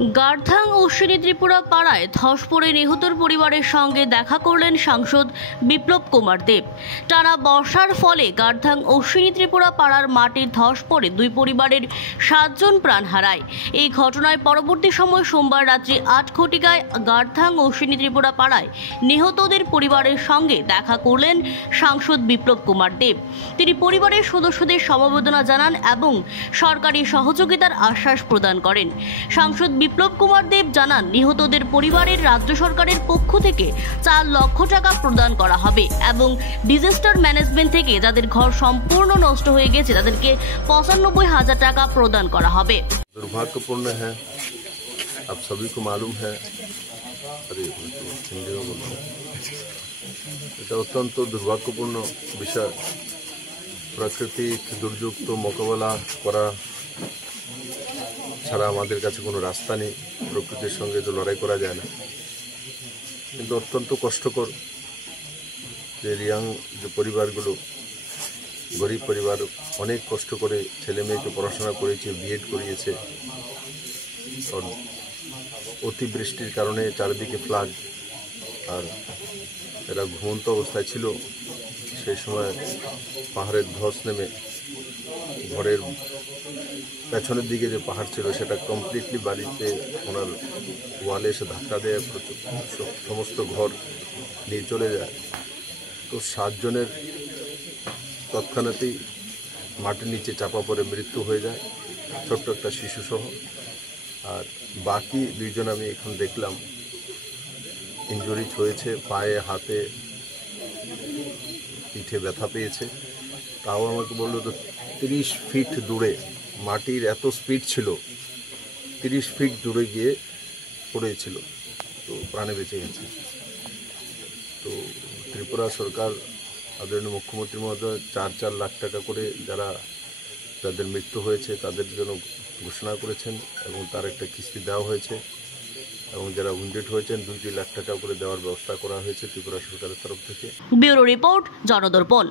গার্ধাং অশ্বিনী ত্রিপুরা পাড়ায় ধস পড়ে নিহতর পরিবারের সঙ্গে দেখা করলেন সাংসদ বিপ্লব কুমার দেব। টানা বর্ষার ফলে গার্ধাং অশ্বিনী ত্রিপুরা পাড়ার মাটির ধস পড়ে দুই পরিবারের 7 জন প্রাণ হারায়। এই ঘটনায় পরবর্তী সময় সোমবার রাত্রি 8 ঘটিকায় গার্ধাং অশ্বিনী ত্রিপুরা পাড়ায় নিহতদের পরিবারের সঙ্গে দেখা করলেন সাংসদ বিপ্লব কুমার দেব। তিনি পরিবারের সদস্যদের সমবেদনা জানান এবং সরকারি সহযোগিতার আশ্বাস প্রদান করেন। সাংসদ বিপ্লব কুমার দেব জানান, নিহতদের পরিবারের রাজ্য সরকারের পক্ষ থেকে 4 লক্ষ টাকা প্রদান করা হবে এবং ডিজাস্টার ম্যানেজমেন্ট থেকে যাদের ঘর সম্পূর্ণ নষ্ট হয়ে গেছে তাদেরকে 95,000 টাকা প্রদান করা হবে। दुर्भाग्यपूर्ण है, आप सभी को मालूम है। এটা অত্যন্ত দুর্ভাগ্যপূর্ণ বিষয়। প্রাকৃতিক দুর্যোগ তো মোকাবেলা করা ছাড়া আমাদের কাছে কোনো রাস্তা নেই। প্রকৃতির সঙ্গে তো লড়াই করা যায় না, কিন্তু অত্যন্ত কষ্টকর যে রিয়াং যে পরিবারগুলো, গরিব পরিবার, অনেক কষ্ট করে ছেলে মেয়েকে পড়াশোনা করেছে, বিএড করিয়েছে। অতিবৃষ্টির কারণে চারিদিকে ফ্লাড, আর এরা ঘুমন্ত অবস্থায় ছিল। সেই সময় পাহাড়ের ধস নেমে ঘরের পেছনের দিকে যে পাহাড় ছিল সেটা কমপ্লিটলি বাড়িতে ওনার ওয়ালে এসে ধাক্কা দেয়, সমস্ত ঘর নিয়ে চলে যায়। তো 7 জনের তৎক্ষণাতেই মাটির নিচে চাপা পড়ে মৃত্যু হয়ে যায়, ছোট্ট একটা শিশুসহ। আর বাকি 2 জন আমি এখন দেখলাম ইনজুরিজ হয়েছে, পায়ে হাতে পিঠে ব্যথা পেয়েছে। তাও আমাকে বললো তো 30 ফিট দূরে, মাটির এত স্পিড ছিল, 30 ফিট দূরে গিয়ে পড়েছিল, তো প্রাণে বেঁচে গেছে। তো ত্রিপুরা সরকার আদরণীয় মুখ্যমন্ত্রী মহোদয় 4 লাখ টাকা করে যাদের মৃত্যু হয়েছে তাদের জন্য ঘোষণা করেছেন এবং তার একটা কিস্তি দেওয়া হয়েছে, এবং যারা উইন্ডেড হয়েছেন 2 লাখ টাকা করে দেওয়ার ব্যবস্থা করা হয়েছে ত্রিপুরা সরকারের তরফ থেকে। ব্যুরো রিপোর্ট, জনদর্পণ।